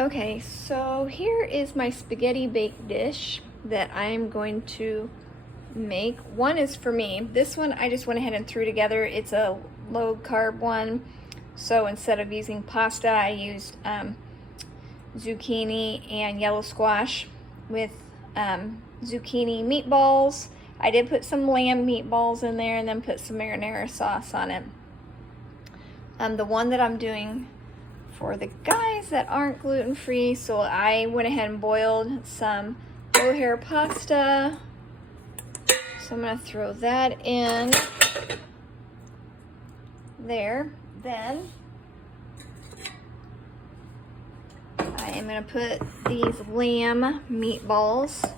Okay, so here is my spaghetti bake dish that I'm going to make. One is for me. This one I just went ahead and threw together. It's a low carb one. So instead of using pasta, I used zucchini and yellow squash with zucchini meatballs. I did put some lamb meatballs in there and then put some marinara sauce on it. The one that I'm doing for the guys that aren't gluten-free, so I went ahead and boiled some mohair pasta. So I'm gonna throw that in there. Then I am gonna put these lamb meatballs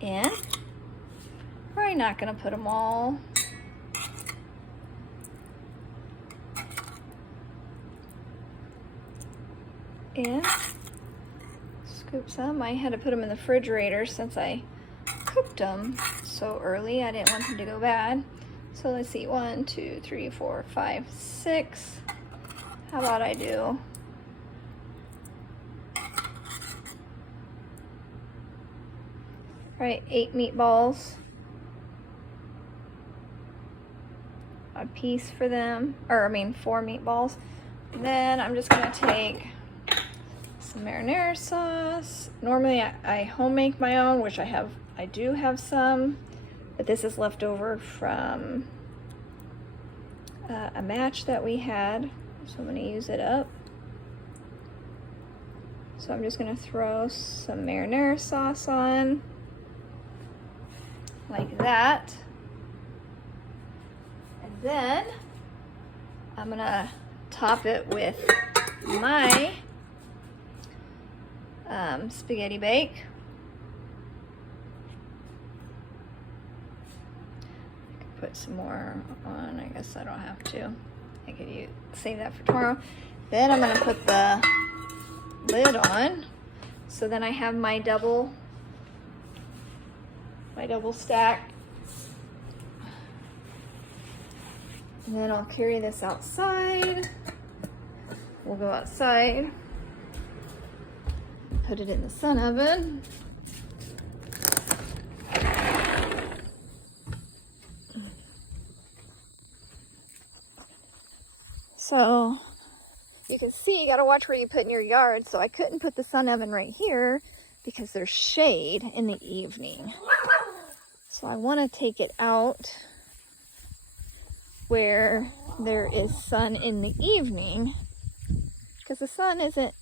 in. Probably not gonna put them all. And scoop some. I had to put them in the refrigerator since I cooked them so early. I didn't want them to go bad. So let's see, 1, 2, 3, 4, 5, 6. How about I do right, 8 meatballs. A piece for them, or I mean 4 meatballs. Then I'm just gonna take some marinara sauce. Normally I home make my own, which I do have some, but this is left over from a match that we had, so I'm gonna use it up. So I'm just gonna throw some marinara sauce on, like that. And then I'm gonna top it with my spaghetti bake. I could put some more on. I guess I don't have to. I could save that for tomorrow. Then I'm gonna put the lid on. So then I have my double stack. And then I'll carry this outside. We'll go outside. Put it in the sun oven. So you can see, you gotta watch where you put in your yard. So I couldn't put the sun oven right here because there's shade in the evening. So I wanna take it out where there is sun in the evening, because the sun isn't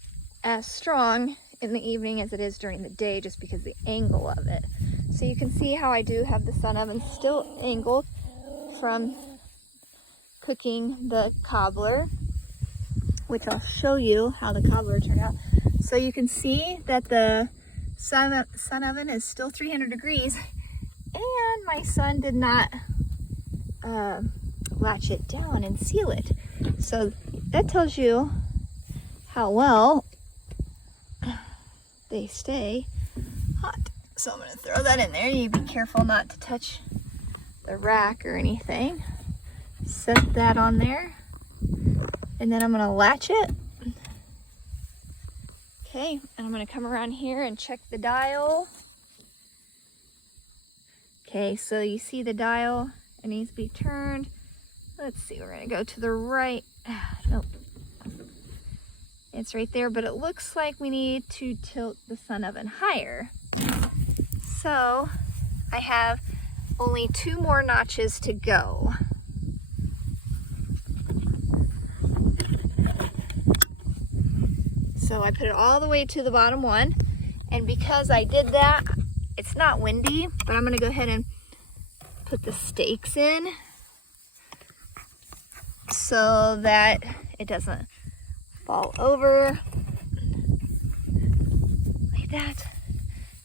as strong in the evening as it is during the day, just because the angle of it. So you can see how I do have the sun oven still angled from cooking the cobbler, which I'll show you how the cobbler turned out. So you can see that the sun oven is still 300 degrees, and my son did not latch it down and seal it. So that tells you how well they stay hot. So I'm going to throw that in there. You be careful not to touch the rack or anything. Set that on there, and then I'm going to latch it. Okay, and I'm going to come around here and check the dial. Okay, so you see the dial, it needs to be turned. Let's see, we're going to go to the right. Nope. It's right there, but it looks like we need to tilt the sun oven higher. So I have only 2 more notches to go. So I put it all the way to the bottom one, and because I did that, it's not windy, but I'm gonna go ahead and put the stakes in so that it doesn't fall over, like that.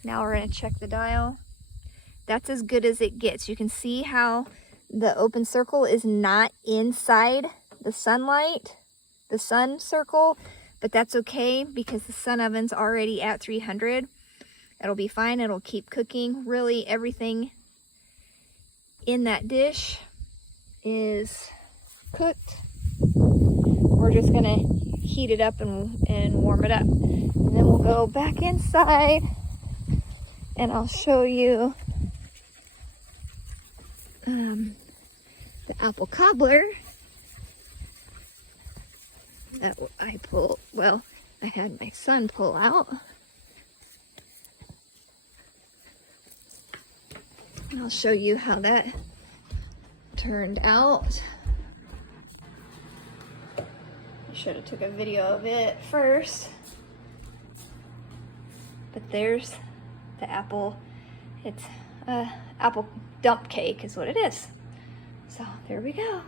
Now we're gonna check the dial. That's as good as it gets. You can see how the open circle is not inside the sunlight, the sun circle, but that's okay because the sun oven's already at 300. It'll be fine, it'll keep cooking. Really, everything in that dish is cooked. We're just gonna heat it up and warm it up. And then we'll go back inside and I'll show you the apple cobbler that I had my son pull out. And I'll show you how that turned out. I should have took a video of it first. But there's the apple. It's apple dump cake is what it is. So there we go.